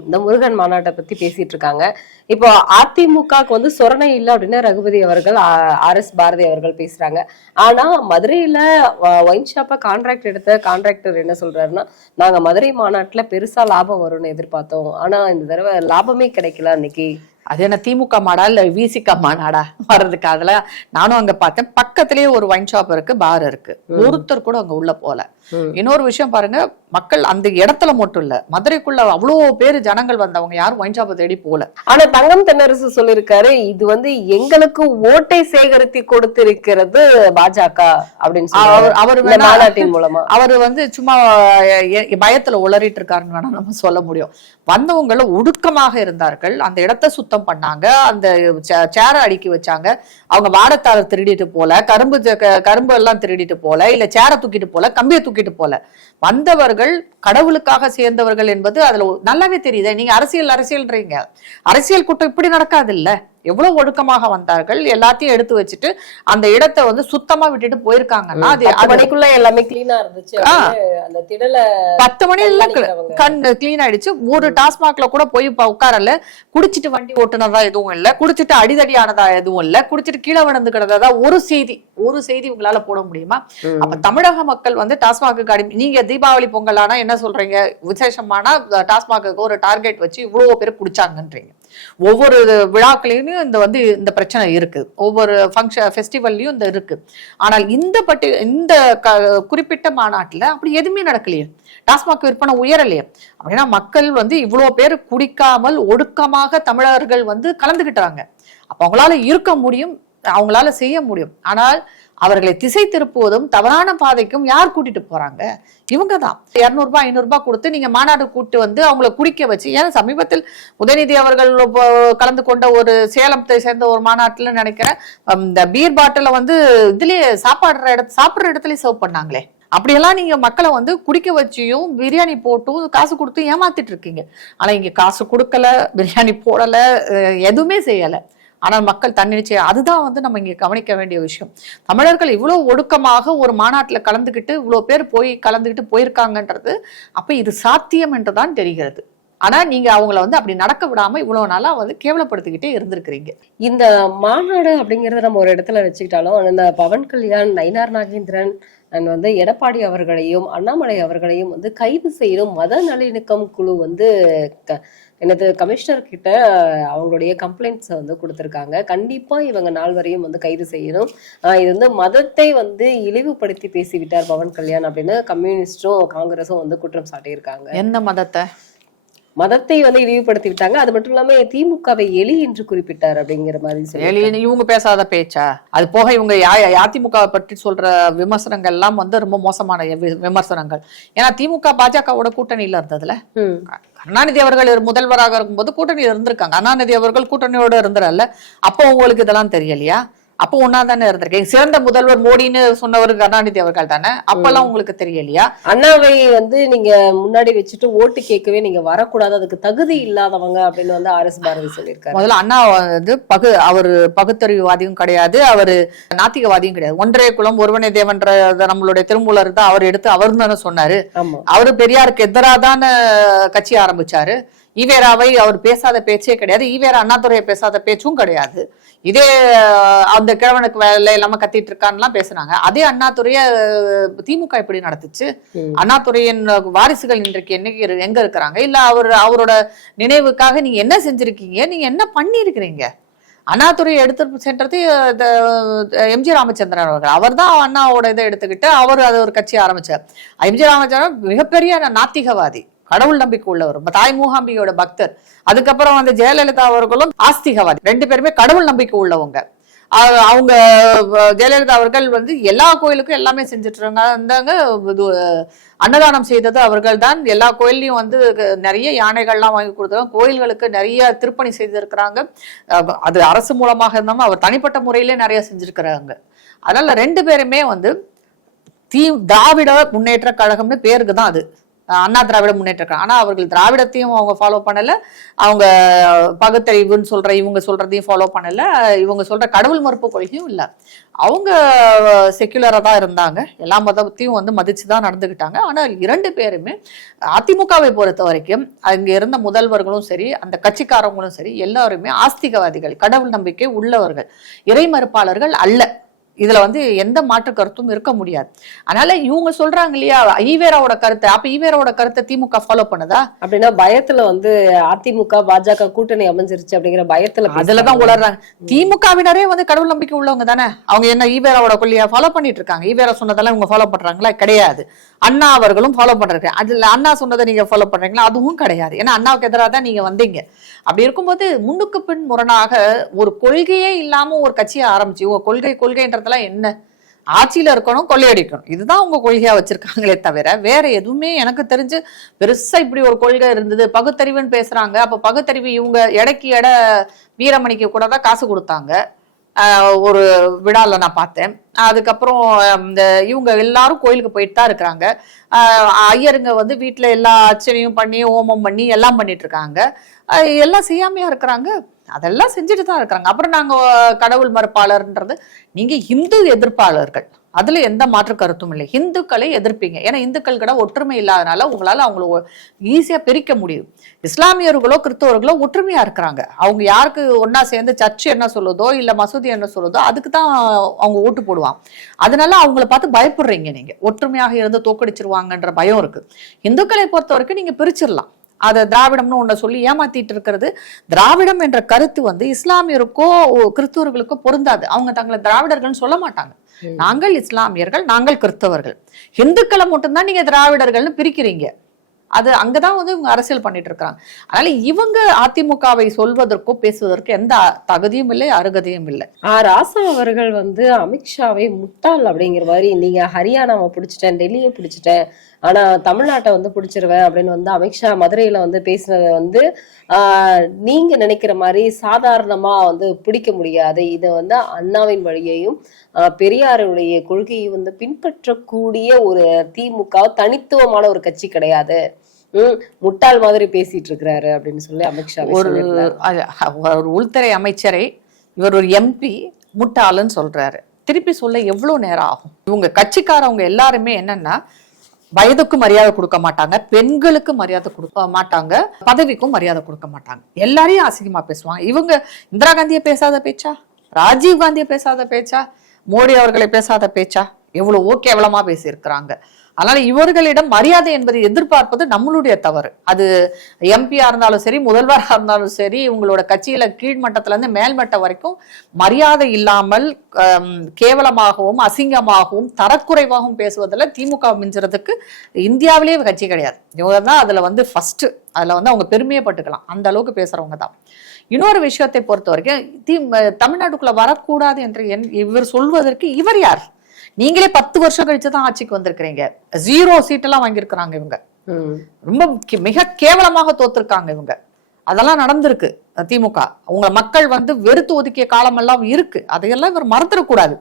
இந்த முருகன் மாநாட்டை பத்தி பேசிட்டு இருக்காங்க. இப்போ அதிமுகவுக்கு வந்து சொரணை இல்லை அப்படின்னு ரகுபதி அவர்கள் ஆர் எஸ் பாரதி அவர்கள் பேசுறாங்க. ஆனா மதுரையில ஒயின் ஷாப்பை கான்ட்ராக்ட் எடுத்த கான்ட்ராக்டர் என்ன சொல்றாருன்னா நாங்க மதுரை மாநாட்டுல பெருசா லாபம் வரும்னு எதிர்பார்த்தோம். ஆனா இந்த தடவை லாபமே கிடைக்கல அன்னைக்கு. அது என்ன திமுக மாடா இல்ல விசிக மாநாடா வர்றதுக்கு அதுல நானும் அங்க பார்த்தேன். பக்கத்திலேயே ஒரு ஒயின் ஷாப் இருக்கு பார் இருக்கு. ஒருத்தர் கூட அங்க உள்ள போல. இன்னொரு விஷயம் பாருங்க மக்கள் அந்த இடத்துல மட்டும் இல்ல மதுரைக்குள்ள அவ்வளோ பேர் ஜனங்கள் வந்தவங்க யாரும் ஒயின் ஷாப்பை தேடி போல ஆனா தங்கம் தென்னரசு சொல்லியிருக்காரு இது வந்து எங்களுக்கு ஓட்டை சேகரித்து கொடுத்திருக்கிறது பாஜக அப்படின்னு அவர் அவர் மாநாட்டின் மூலமா. அவர் வந்து சும்மா பயத்துல உளறிட்டு இருக்காருன்னு வேணா நம்ம சொல்ல முடியும். வந்தவங்கள ஒடுக்கமாக இருந்தார்கள். அந்த இடத்த சுத்தம் பண்ணாங்க. அந்த சேரை அடுக்கி வச்சாங்க. அவங்க வாடத்தாளர் திருடிட்டு போல கரும்பு கரும்பு எல்லாம் திருடிட்டு போல இல்ல சேரை தூக்கிட்டு போல கம்பியை தூக்கிட்டு போல. வந்தவர்கள் கடவுளுக்காக சேர்ந்தவர்கள் என்பது அதுல நல்லாவே தெரியுது. நீங்க அரசியல் அரசியல்ன்றீங்க. அரசியல் கூட்டம் இப்படி நடக்காது இல்ல எவ்வளவு ஒடுக்கமாக வந்தார்கள் எல்லாத்தையும் எடுத்து வச்சுட்டு அந்த இடத்தை வந்து சுத்தமா விட்டுட்டு போயிருக்காங்கன்னா அது மணிக்குள்ள எல்லாமே கிளீனா இருந்துச்சு. அந்த திடல பத்து. கண் கிளீன் ஆயிடுச்சு. ஒரு டாஸ்மாக்ல கூட போய் உட்காரல. குடிச்சிட்டு வண்டி ஓட்டுனதா எதுவும் இல்ல. குடிச்சிட்டு அடிதடி ஆனதா எதுவும் இல்ல. குடிச்சிட்டு கீழே விழுந்து கிடந்ததா ஒரு செய்தி. ஒரு செய்தி உங்களால போட முடியுமா. அப்ப தமிழக மக்கள் வந்து டாஸ்மாக்கு அடி நீங்க தீபாவளி பொங்கல் ஆனா என்ன சொல்றீங்க? விசேஷமானா டாஸ்மாக்கு ஒரு டார்கெட் வச்சு இவ்வளவு பேர் குடிச்சாங்கன்றீங்க. ஒவ்வொரு விழாக்களையும் இந்த வந்து இந்த பிரச்சனை இருக்கு. ஒவ்வொரு ஃபங்க்ஷன் ஃபெஸ்டிவல்லையும் இந்த இருக்கு. ஆனால் இந்த பட்டி இந்த க- குறிப்பிட்ட மாநாட்டில் அப்படி எதுவுமே நடக்கலையே. டாஸ்மாக் விற்பனை உயரலையே. அப்படின்னா மக்கள் வந்து இவ்வளோ பேர் குடிக்காமல் ஒடுக்கமாக தமிழர்கள் வந்து கலந்துக்கிட்டாங்க அப்போ அவங்களால இருக்க முடியும் அவங்களால செய்ய முடியும். ஆனால் அவர்களை திசை திருப்புவதும் தவறான பாதைக்கும் யார் கூட்டிட்டு போறாங்க? இவங்க தான் இரநூறுபா ஐநூறுபா கொடுத்து நீங்க மாநாடு கூட்டு வந்து அவங்கள குடிக்க வச்சு ஏன்னா சமீபத்தில் உதயநிதி அவர்கள் கலந்து கொண்ட ஒரு சேலத்தை சேர்ந்த ஒரு மாநாட்டில் நினைக்கிறேன் இந்த பீர் பாட்டில வந்து இதுலயே சாப்பாடுற இடத்து சாப்பிடுற இடத்துலயே சர்வ் பண்ணாங்களே. அப்படியெல்லாம் நீங்க மக்களை வந்து குடிக்க வச்சியும் பிரியாணி போட்டும் காசு கொடுத்து ஏமாத்திட்டு இருக்கீங்க. ஆனா இங்க காசு கொடுக்கல பிரியாணி போடல எதுவுமே செய்யலை. ஆனால் மக்கள் தன்னிச்சையா அதுதான் வந்து நம்ம இங்கே கவனிக்க வேண்டிய விஷயம். தமிழர்கள் இவ்வளோ ஒடுக்கமாக ஒரு மாநாட்டில் கலந்துக்கிட்டு இவ்வளோ பேர் போய் கலந்துக்கிட்டு போயிருக்காங்கன்றது அப்போ இது சாத்தியம் என்றுதான் தெரிகிறது. ஆனால் நீங்கள் அவங்கள வந்து அப்படி நடக்க விடாமல் இவ்வளோ நாளாக வந்து கேவலப்படுத்திக்கிட்டே இருந்திருக்கிறீங்க. இந்த மாநாடு அப்படிங்கிறத நம்ம ஒரு இடத்துல வச்சுக்கிட்டாலும் இந்த பவன் கல்யாண் நயினார் நாகேந்திரன் அண்ட் வந்து எடப்பாடி அவர்களையும் அண்ணாமலை அவர்களையும் வந்து கைது செய்யும் மத நல்லிணக்கம் குழு வந்து க- எனது கமிஷனர் கிட்ட அவங்களுடைய கம்ப்ளைண்ட்ஸை வந்து கொடுத்துருக்காங்க. கண்டிப்பா இவங்க நால்வரையும் வந்து கைது செய்யணும். ஆஹ் இது வந்து மதத்தை வந்து இழிவுபடுத்தி பேசிவிட்டார் பவன் கல்யாண் அப்படின்னு கம்யூனிஸ்டும் காங்கிரஸும் வந்து குற்றம் சாட்டியிருக்காங்க. எந்த மதத்தை? மதத்தை வந்து இழிவுபடுத்தி விட்டாங்க. அது மட்டும் இல்லாம திமுகவை எலி என்று குறிப்பிட்டார் அப்படிங்கிற மாதிரி ஏலியன் இவங்க பேசாத பேச்சா? அது போக இவங்க யா- அதிமுக பற்றி சொல்ற விமர்சனங்கள் எல்லாம் வந்து ரொம்ப மோசமான வி- விமர்சனங்கள். ஏன்னா திமுக பாஜகவோட கூட்டணியில இருந்ததுல. கருணாநிதி அவர்கள் முதல்வராக இருக்கும்போது கூட்டணியில் இருந்திருக்காங்க. கருணாநிதி அவர்கள் கூட்டணியோட இருந்துறல்ல அப்போ உங்களுக்கு இதெல்லாம் தெரியலையா? அப்போ ஒன்னா தானே இருந்திருக்கீங்க சிறந்த முதல்வர் மோடின்னு சொன்னவர் கருணாநிதி அவர்கள் தானே? அப்பெல்லாம் உங்களுக்கு தெரியலையா? அண்ணாவை வந்து நீங்க முன்னாடி வச்சுட்டு ஓட்டு கேட்கவே நீங்க வரக்கூடாது. அதுக்கு தகுதி இல்லாதவங்க அப்படின்னு வந்து ஆர் எஸ் பாரதி சொல்லியிருக்காரு. முதல்ல அண்ணா வந்து பகு அவர் பகுத்தறிவுவாதியும் கிடையாது. அவர் நாத்திகவாதியும் கிடையாது. ஒன்றே குலம் ஒருவனே தேவன்ற நம்மளுடைய திருமூலர் தான் அவர் எடுத்து அவர் தானே சொன்னாரு. அவரு பெரியாருக்கு எதிராக தானே கட்சி ஆரம்பிச்சாரு. ஈவேராவை அவர் பேசாத பேச்சே கிடையாது. ஈவேரா அண்ணாதுரையை பேசாத பேச்சும் கிடையாது. இதே அந்த கிழவனுக்கு வேலை இல்லாம கத்திட்டு இருக்கான்லாம் பேசுனாங்க. அதே அண்ணாதுரைய அஹ், திமுக எப்படி நடத்துச்சு. அண்ணாதுரையின் வாரிசுகள் இன்றைக்கு என்னைக்கு எங்க இருக்கிறாங்க? இல்ல அவர் அவரோட நினைவுக்காக நீங்க என்ன செஞ்சிருக்கீங்க? நீங்க என்ன பண்ணியிருக்கிறீங்க? அண்ணாதுரை எடுத்து சென்றது எம்ஜி ராமச்சந்திரன் அவர்கள். அவர் தான் அண்ணாவோட இதை எடுத்துக்கிட்டு அவர் அது ஒரு கட்சி ஆரம்பிச்சார். எம்ஜி ராமச்சந்திரன் மிகப்பெரிய நாத்திகவாதி. கடவுள் நம்பிக்கை உள்ளவர் தாய் மூகாம்பிகையோட பக்தர். அதுக்கப்புறம் வந்து ஜெயலலிதா அவர்களும் ஆஸ்திகவாதி. ரெண்டு பேருமே கடவுள் நம்பிக்கை உள்ளவங்க. அவங்க ஜெயலலிதா அவர்கள் வந்து எல்லா கோயிலுக்கும் எல்லாமே செஞ்சுட்டு இருந்தாங்க அன்னதானம் செய்தது அவர்கள் தான் எல்லா கோயில்லையும் வந்து நிறைய யானைகள்லாம் வாங்கி கொடுத்தாங்க கோயில்களுக்கு நிறைய திருப்பணி செய்திருக்கிறாங்க. அது அரசு மூலமாக இருந்தாலும் அவர் தனிப்பட்ட முறையிலே நிறைய செஞ்சிருக்கிறாங்க. அதனால ரெண்டு பேருமே வந்து தீ திராவிட முன்னேற்ற கழகம்னு பேருக்கு தான் அது. அண்ணா திராவிட முன்னேற்ற ஆனால் அவர்கள் திராவிடத்தையும் அவங்க ஃபாலோ பண்ணலை. அவங்க பகுத்தறிவுன்னு சொல்கிற இவங்க சொல்கிறதையும் ஃபாலோ பண்ணலை. இவங்க சொல்கிற கடவுள் மறுப்பு கொள்கையும் இல்லை. அவங்க செக்குலராக தான் இருந்தாங்க. எல்லா மதத்தையும் வந்து மதித்து தான் நடந்துக்கிட்டாங்க ஆனால் இரண்டு பேருமே அதிமுகவை பொறுத்த வரைக்கும் அங்கே இருந்த முதல்வர்களும் சரி அந்த கட்சிக்காரவங்களும் சரி எல்லாருமே ஆஸ்திகவாதிகள் கடவுள் நம்பிக்கை உள்ளவர்கள் இறை மறுப்பாளர்கள் அல்ல. இதுல வந்து எந்த மாற்று கருத்தும் இருக்க முடியாது. அதனால இவங்க சொல்றாங்க இல்லையா ஈவேராவோட கருத்தை அப்ப ஈவேராவோட கருத்தை திமுக ஃபாலோ பண்ணுதா? அப்படின்னா பயத்துல வந்து அதிமுக பாஜக கூட்டணி அமைஞ்சிருச்சு அப்படிங்கிற பயத்துல அதுலதான். உளறாங்க திமுகவினரே வந்து கடவுள் நம்பிக்கை உள்ளவங்க தானே? அவங்க என்ன ஈவேராவோட கொள்கையா ஃபாலோ பண்ணிட்டு இருக்காங்க? ஈவேரா சொன்னதெல்லாம் இவங்க ஃபாலோ பண்றாங்களா? கிடையாது. அண்ணா அவர்களும் ஃபாலோ பண்றாங்க அதுல அண்ணா சொன்னதை நீங்க ஃபாலோ பண்றீங்களா? அதுவும் கிடையாது. ஏன்னா அண்ணாவுக்கு எதிராக தான் நீங்க வந்தீங்க. அப்படி இருக்கும்போது முன்னுக்கு பின் முரணாக ஒரு கொள்கையே இல்லாம ஒரு கட்சியை ஆரம்பிச்சு உங்க கொள்கை அதெல்லாம் என்ன? ஆட்சியில இருக்கணும் கொள்ளையடிக்கணும். இதுதான் உங்க கொள்கையா வச்சிருக்காங்களே தவிர வேற எதுவுமே எனக்கு தெரிஞ்சு பெருசா இப்படி ஒரு கொள்கை இருந்தது. பகுத்தறிவுன்னு பேசுறாங்க. அப்ப பகுத்தறிவு இவங்க எடைக்கு எடை வீரமணிக்கு கூட தான் காசு கொடுத்தாங்க. ஒரு விழாவில் நான் பார்த்தேன். அதுக்கப்புறம் இந்த இவங்க எல்லாரும் கோயிலுக்கு போயிட்டு தான் இருக்கிறாங்க. ஐயருங்க வந்து வீட்டில் எல்லா அர்ச்சனையும் பண்ணி ஹோமம் பண்ணி எல்லாம் பண்ணிட்டு இருக்காங்க. எல்லாம் செய்யாமையா இருக்கிறாங்க. அதெல்லாம் செஞ்சுட்டு தான் இருக்கிறாங்க. அப்புறம் நாங்கள் கடவுள் மறுப்பாளர்ன்றது நீங்கள் இந்து எதிர்ப்பாளர்கள். அதில் எந்த மாற்று கருத்தும் இல்லை. இந்துக்களை எதிர்ப்பீங்க. ஏன்னா இந்துக்கள் கூட ஒற்றுமை இல்லாதனால உங்களால் அவங்கள ஈஸியாக பிரிக்க முடியும். இஸ்லாமியர்களோ கிறிஸ்தவர்களோ ஒற்றுமையாக இருக்கிறாங்க. அவங்க யாருக்கு ஒன்றா சேர்ந்து சர்ச் என்ன சொல்லுதோ இல்லை மசூதி என்ன சொல்லுதோ அதுக்கு தான் அவங்க ஓட்டு போடுவான் அதனால அவங்கள பார்த்து பயப்படுறீங்க நீங்கள் ஒற்றுமையாக இருந்து தோக்கடிச்சிருவாங்கன்ற பயம் இருக்குது இந்துக்களை பொறுத்த வரைக்கும் நீங்கள் பிரிச்சிடலாம் அதை திராவிடம்னு ஒன்றை சொல்லி ஏமாத்திட்டு இருக்கிறது. திராவிடம் என்ற கருத்து வந்து இஸ்லாமியருக்கோ கிறிஸ்தவர்களுக்கோ பொருந்தாது. அவங்க தங்களை திராவிடர்கள்னு சொல்ல மாட்டாங்க. நாங்கள் இஸ்லாமியர்கள் நாங்கள் கிறிஸ்தவர்கள். இந்துக்களை மட்டும்தான் நீங்க திராவிடர்கள்னு பிரிக்கிறீங்க. அது அங்கதான் வந்து இவங்க அரசியல் பண்ணிட்டு இருக்காங்க அதனால இவங்க அதிமுகவை சொல்வதற்கோ பேசுவதற்கோ எந்த தகுதியும் இல்லை அருகதையும் இல்லை. ராசா அவர்கள் வந்து அமித்ஷாவை முட்டாள் அப்படிங்கிற மாதிரி நீங்க ஹரியானாவை பிடிச்சிட்டேன் டெல்லியை பிடிச்சிட்டேன் ஆனா தமிழ்நாட்டை வந்து பிடிச்சிருவேன் அப்படின்னு வந்து அமித்ஷா மதுரையில வந்து பேசினதை வந்து நீங்க நினைக்கிற மாதிரி சாதாரணமா வந்து பிடிக்க முடியாது. இது வந்து அண்ணாவின் வழியையும் பெரியாருடைய கொள்கையை வந்து பின்பற்றக்கூடிய ஒரு திமுக தனித்துவமான ஒரு கட்சி கிடையாது. உம் முட்டாள் மாதிரி பேசிட்டு இருக்கிறாரு அப்படின்னு சொல்லி அமித்ஷா ஒரு ஒரு உள்துறை அமைச்சரை இவர் ஒரு எம்பி முட்டாளுன்னு சொல்றாரு. திருப்பி சொல்ல எவ்வளவு நேரம் ஆகும்? இவங்க கட்சிக்காரவங்க எல்லாருமே என்னன்னா வயதுக்கு மரியாதை கொடுக்க மாட்டாங்க பெண்களுக்கு மரியாதை கொடுக்க மாட்டாங்க பதவிக்கும் மரியாதை கொடுக்க மாட்டாங்க. எல்லாரையும் அசிங்கமா பேசுவாங்க. இவங்க இந்திரா காந்தியை பேசாத பேச்சா? ராஜீவ் காந்தியை பேசாத பேச்சா? மோடி அவர்களை பேசாத பேச்சா? எவ்வளவோ கேவலமா பேசியிருக்கிறாங்க. அதனால இவர்களிடம் மரியாதை என்பதை எதிர்பார்ப்பது நம்மளுடைய தவறு. அது எம்பியா இருந்தாலும் சரி முதல்வராக இருந்தாலும் சரி உங்களோட கட்சியில கீழ்மட்டத்துல இருந்து மேல்மட்டம் வரைக்கும் மரியாதை இல்லாமல் கேவலமாகவும் அசிங்கமாகவும் தரக்குறைவாகவும் பேசுவதில் திமுக மிஞ்சுறதுக்கு இந்தியாவிலேயே கட்சி கிடையாது. இவங்க தான் அதுல வந்து ஃபர்ஸ்ட் அதுல வந்து அவங்க பெருமையை பட்டுக்கலாம். அந்த அளவுக்கு பேசுறவங்க தான். இன்னொரு விஷயத்தை பொறுத்த வரைக்கும் தி தமிழ்நாட்டுக்குள்ள வரக்கூடாது என்று என்- இவர் சொல்வதற்கு இவர் யார்? நீங்களே பத்து வருஷம் கழிச்சு தான் ஆட்சிக்கு வந்திருக்கிறீங்க. ஜீரோ சீட்டெல்லாம் வாங்கியிருக்கிறாங்க இவங்க. ரொம்ப மிக கேவலமாக தோத்துருக்காங்க இவங்க. அதெல்லாம் நடந்திருக்கு திமுக. உங்க மக்கள் வந்து வெறுத்து ஒதுக்கிய காலமெல்லாம் இருக்கு. அதையெல்லாம் இவர் மறந்துடக்கூடாது.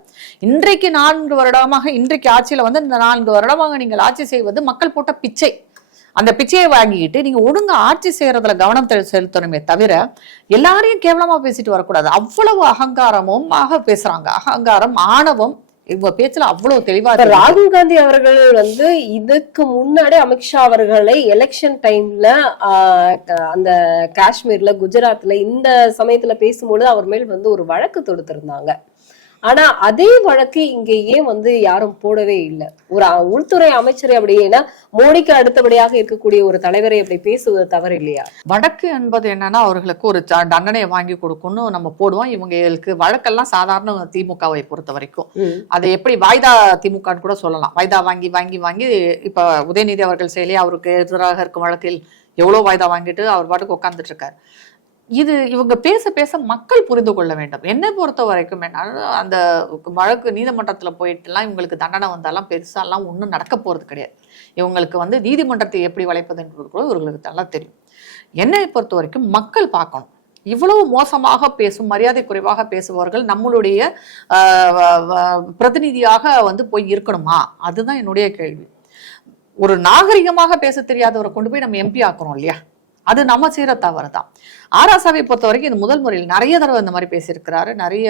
இன்றைக்கு நான்கு வருடமாக இன்றைக்கு ஆட்சியில வந்து இந்த நான்கு வருடமாக நீங்கள் ஆட்சி செய்வது மக்கள் போட்ட பிச்சை. அந்த பிச்சையை வாங்கிக்கிட்டு நீங்க ஒழுங்கா ஆட்சி செய்யறதுல கவனம் செலுத்தணுமே தவிர எல்லாரையும் கேவலமா பேசிட்டு வரக்கூடாது. அவ்வளவு அகங்காரமும் ஆக பேசுறாங்க. அகங்காரம் ஆணவம் இவங்க பேச்சுல அவ்வளவு தெளிவா. ராகுல் காந்தி அவர்கள் வந்து இதுக்கு முன்னாடி அமித்ஷா அவர்களை எலெக்ஷன் டைம்ல அந்த காஷ்மீர்ல குஜராத்ல இந்த சமயத்துல பேசும்பொழுது அவர் மேல் வந்து ஒரு வழக்கு தொடுத்திருந்தாங்க ஆனா அதே வழக்கு இங்க ஏன் வந்து யாரும் போடவே இல்லை. ஒரு உள்துறை அமைச்சர் அப்படி ஏன்னா மோடிக்கு அடுத்தபடியாக இருக்கக்கூடிய ஒரு தலைவரை அப்படி பேசுவது தவறு இல்லையா வழக்கு என்பது என்னன்னா அவர்களுக்கு ஒரு தண்டனையை வாங்கி கொடுக்கணும் நம்ம போடுவோம். இவங்களுக்கு வழக்கெல்லாம் சாதாரண திமுகவை பொறுத்த வரைக்கும். அதை எப்படி வாய்தா திமுகன்னு கூட சொல்லலாம். வாய்தா வாங்கி வாங்கி வாங்கி இப்ப உதயநிதி அவர்கள் செயலி அவருக்கு எதிராக இருக்கும் வழக்கில் எவ்வளவு வாய்தா வாங்கிட்டு அவர் பாட்டுக்கு உட்கார்ந்துட்டு இருக்காரு. இது இவங்க பேச பேச மக்கள் புரிந்து கொள்ள வேண்டும். என்னை பொறுத்த வரைக்கும் என்ன அந்த வழக்கு நீதிமன்றத்தில் போயிட்டுலாம் இவங்களுக்கு தண்டனை வந்தாலாம் பெருசாலாம் ஒன்றும் நடக்க போகிறது கிடையாது. இவங்களுக்கு வந்து நீதிமன்றத்தை எப்படி வளைப்பதுன்றது கூட இவர்களுக்கு நல்லா தெரியும். என்னை பொறுத்த வரைக்கும் மக்கள் பார்க்கணும். இவ்வளவு மோசமாக பேசும் மரியாதை குறைவாக பேசுபவர்கள் நம்மளுடைய வ- பிரதிநிதியாக வந்து போய் இருக்கணுமா? அதுதான் என்னுடைய கேள்வி. ஒரு நாகரிகமாக பேச தெரியாதவரை கொண்டு போய் நம்ம எம்பி ஆக்குறோம் இல்லையா? அது நம்ம செய்யற தவறு தான் ஆராசாவை பொறுத்த வரைக்கும் இது முதல் முறையில் நிறைய தடவை இந்த மாதிரி பேசியிருக்கிறாரு. நிறைய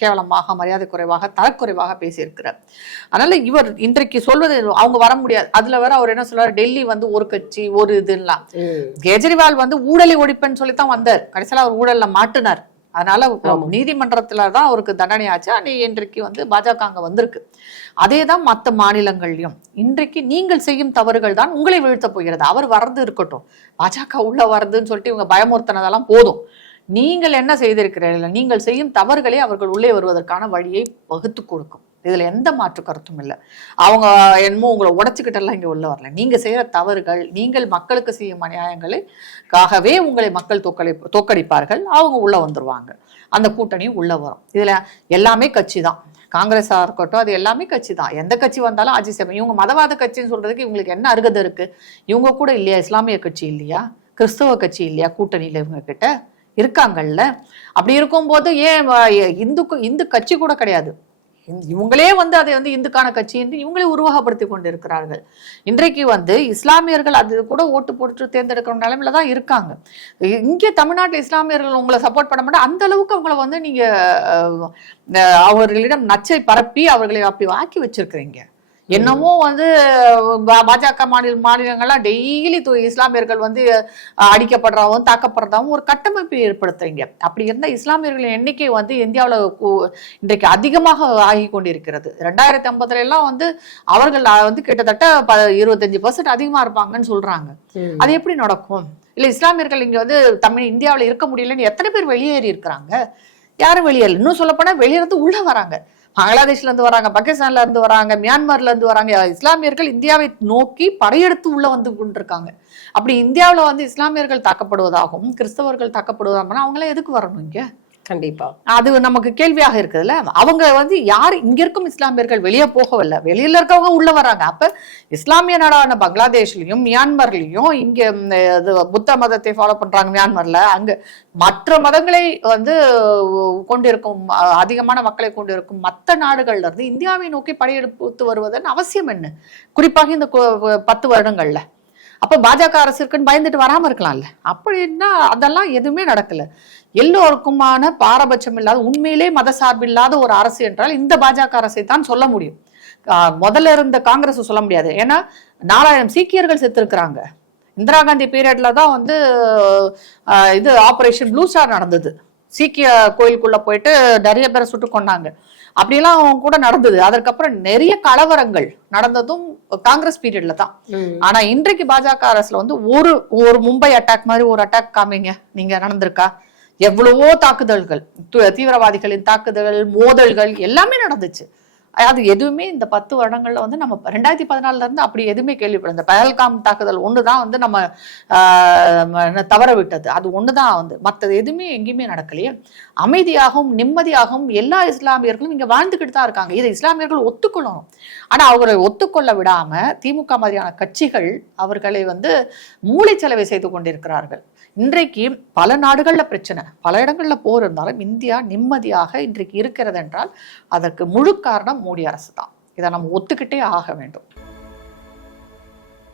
கேவலமாக மரியாதை குறைவாக தரக்குறைவாக பேசியிருக்கிறார். அதனால இவர் இன்றைக்கு சொல்வது அவங்க வர முடியாது. அதுல வேற அவர் என்ன சொல்றாரு? டெல்லி வந்து ஒரு கட்சி ஒரு இதுலாம் கெஜ்ரிவால் வந்து ஊழலை ஒழிப்பேன்னு சொல்லி தான் வந்தார். கடைசியில அவர் ஊழல்ல மாட்டுனார். அதனால. நீதிமன்றத்துல தான் அவருக்கு தண்டனை ஆச்சு. அன்னை இன்றைக்கு வந்து பாஜக அங்க வந்திருக்கு. அதே தான் மற்ற மாநிலங்கள்லயும். இன்றைக்கு நீங்கள் செய்யும் தவறுகள் தான் உங்களை வீழ்த்தப் போகிறது. அவர் வரது இருக்கட்டும். பாஜக உள்ள வருதுன்னு சொல்லிட்டு இவங்க பயமுறுத்தினதெல்லாம் போதும். நீங்கள் என்ன செய்திருக்கிறீர்கள்? நீங்கள் செய்யும் தவறுகளை அவர்கள் உள்ளே வருவதற்கான வழியை வகுத்து கொடுக்கும். இதில் எந்த மாற்று கருத்தும் இல்லை. அவங்க என்னமோ உங்களை உடச்சிக்கிட்டெல்லாம் இங்கே உள்ள வரல. நீங்கள் செய்கிற தவறுகள் நீங்கள் மக்களுக்கு செய்யும் அநியாயங்களுக்காகவே உங்களை மக்கள் தோக்கடி தோக்கடிப்பார்கள். அவங்க உள்ளே வந்துருவாங்க. அந்த கூட்டணியும் உள்ளே வரும். இதுல எல்லாமே கட்சி தான். காங்கிரஸாக இருக்கட்டும் அது எல்லாமே கட்சி தான். எந்த கட்சி வந்தாலும் ஆட்சி செய்வோம் இவங்க மதவாத கட்சின்னு சொல்றதுக்கு இவங்களுக்கு என்ன அருகதை இருக்கு? இவங்க கூட இல்லையா? இஸ்லாமிய கட்சி இல்லையா? கிறிஸ்தவ கட்சி இல்லையா? கூட்டணியில இவங்க கிட்ட இருக்காங்கல்ல. அப்படி இருக்கும்போது ஏன் வ- இந்து இந்து கட்சி கூட கிடையாது. இவங்களே வந்து அதை வந்து இந்துக்கான கட்சி என்று இவங்களே உருவகப்படுத்தி கொண்டு இருக்கிறார்கள் இன்றைக்கு வந்து இஸ்லாமியர்கள் அது கூட ஓட்டு போட்டு தேர்ந்தெடுக்கிற நிலைமையில தான் இருக்காங்க. இங்கே தமிழ்நாட்டில் இஸ்லாமியர்கள் உங்களை சப்போர்ட் பண்ண மாட்டா அந்த அளவுக்கு அவங்கள வந்து நீங்க அவர்களிடம் நச்சை பரப்பி அவர்களை அப்படி ஆக்கி வச்சிருக்கிறீங்க. என்னமோ வந்து பாஜக மாநில மாநிலங்கள்லாம் டெய்லி இஸ்லாமியர்கள் வந்து அஹ், அடிக்கப்படுறதாவும் தாக்கப்படுறதாவும் ஒரு கட்டமைப்பை ஏற்படுத்துறீங்க. அப்படி இருந்த இஸ்லாமியர்களின் எண்ணிக்கை வந்து இந்தியாவில் இன்றைக்கு அதிகமாக ஆகி கொண்டிருக்கிறது ரெண்டாயிரத்தி ஐம்பதுல எல்லாம் வந்து அவர்கள் வந்து கிட்டத்தட்ட இருபத்தஞ்சு பர்சன்ட் அதிகமா இருப்பாங்கன்னு சொல்றாங்க. அது எப்படி நடக்கும்? இல்ல இஸ்லாமியர்கள் இங்க வந்து தமிழ் இந்தியாவுல இருக்க முடியலன்னு எத்தனை பேர் வெளியேறி இருக்கிறாங்க? யாரும் வெளியேறல. இன்னும் சொல்ல போனா வெளியிருந்து உள்ள வராங்க. பங்களாதேஷ்ல இருந்து வராங்க பாகிஸ்தான்ல இருந்து வராங்க மியான்மர்ல இருந்து வராங்க இஸ்லாமியர்கள் இந்தியாவை நோக்கி படையெடுத்து உள்ள வந்து கொண்டிருக்காங்க. அப்படி இந்தியாவில் வந்து இஸ்லாமியர்கள் தாக்கப்படுவதாகவும் கிறிஸ்தவர்கள் தாக்கப்படுவதாகவும் அவங்களாம் எதுக்கு வரணும் இங்கே? கண்டிப்பா. அது நமக்கு கேள்வியாக இருக்குதுல்ல? அவங்க வந்து யார் இங்க இருக்கும் இஸ்லாமியர்கள் வெளியே போகவில்லை. வெளியில இருக்கவங்க உள்ள வராங்க. அப்ப இஸ்லாமிய நாடான பங்களாதேஷ்லயும் மியான்மர்லயும் இங்க இது புத்த மதத்தை ஃபாலோ பண்றாங்க மியான்மர்ல. அங்க மற்ற மதங்களை வந்து கொண்டிருக்கும் அதிகமான மக்களை கொண்டிருக்கும் மற்ற நாடுகள்ல இருந்து இந்தியாவை நோக்கி படையெடுத்து வருவதன் அவசியம் என்ன? குறிப்பாக இந்த பத்து வருடங்கள்ல. அப்ப பாஜக அரசு இருக்குன்னு பயந்துட்டு வராம இருக்கலாம்ல. அப்படின்னா அதெல்லாம் எதுவுமே நடக்கல. எல்லோருக்குமான பாரபட்சம் இல்லாத உண்மையிலே மத சார்பில்லாத ஒரு அரசு என்றால் இந்த பாஜக அரசை தான் சொல்ல முடியும். முதல்ல இருந்த காங்கிரஸ் சொல்ல முடியாது. ஏன்னா நாலாயிரம் சீக்கியர்கள் செத்துருக்குறாங்க. இந்திரா காந்தி பீரியட்ல தான் வந்து இது ஆபரேஷன் ப்ளூ ஸ்டார் நடந்தது. சீக்கிய கோயிலுக்குள்ள போயிட்டு நிறைய பேரை சுட்டு கொண்டாங்க அப்படிலாம் கூட நடந்தது. அதற்கப்புறம் நிறைய கலவரங்கள் நடந்ததும் காங்கிரஸ் பீரியட்ல தான். ஆனா இன்றைக்கு பாஜக அரசுல வந்து ஒரு ஒரு மும்பை அட்டாக் மாதிரி ஒரு அட்டாக் காமிங்க. நீங்க நடந்திருக்கா? எவ்வளவோ தாக்குதல்கள் தீவிரவாதிகளின் தாக்குதல்கள் மோதல்கள் எல்லாமே நடந்துச்சு. அது எதுவுமே இந்த பத்து வருடங்கள்ல வந்து நம்ம ரெண்டாயிரத்தி பதினாலுல இருந்து அப்படி எதுவுமே கேள்விப்படும் இந்த பகல்காம் தாக்குதல் ஒண்ணுதான் வந்து நம்ம தவற விட்டது. அது ஒண்ணுதான் வந்து. மற்றது எதுவுமே எங்கேயுமே நடக்கலையே. அமைதியாகவும் நிம்மதியாகவும் எல்லா இஸ்லாமியர்களும் இங்க வாழ்ந்துக்கிட்டு தான் இருக்காங்க. இதை இஸ்லாமியர்கள் ஒத்துக்கொள்ளணும் ஆனா அவரை ஒத்துக்கொள்ள விடாம திமுக மாதிரியான கட்சிகள் அவர்களை வந்து மூளைச்சலவை செய்து கொண்டிருக்கிறார்கள். இன்றைக்கு பல நாடுகளில் பிரச்சனை. பல இடங்களில் போர் இருந்தாலும் இந்தியா நிம்மதியாக இன்றைக்கு இருக்கிறது என்றால் அதற்கு முழு காரணம் மோடி அரசு தான் இதை நம்ம ஒத்துக்கிட்டே ஆக வேண்டும்.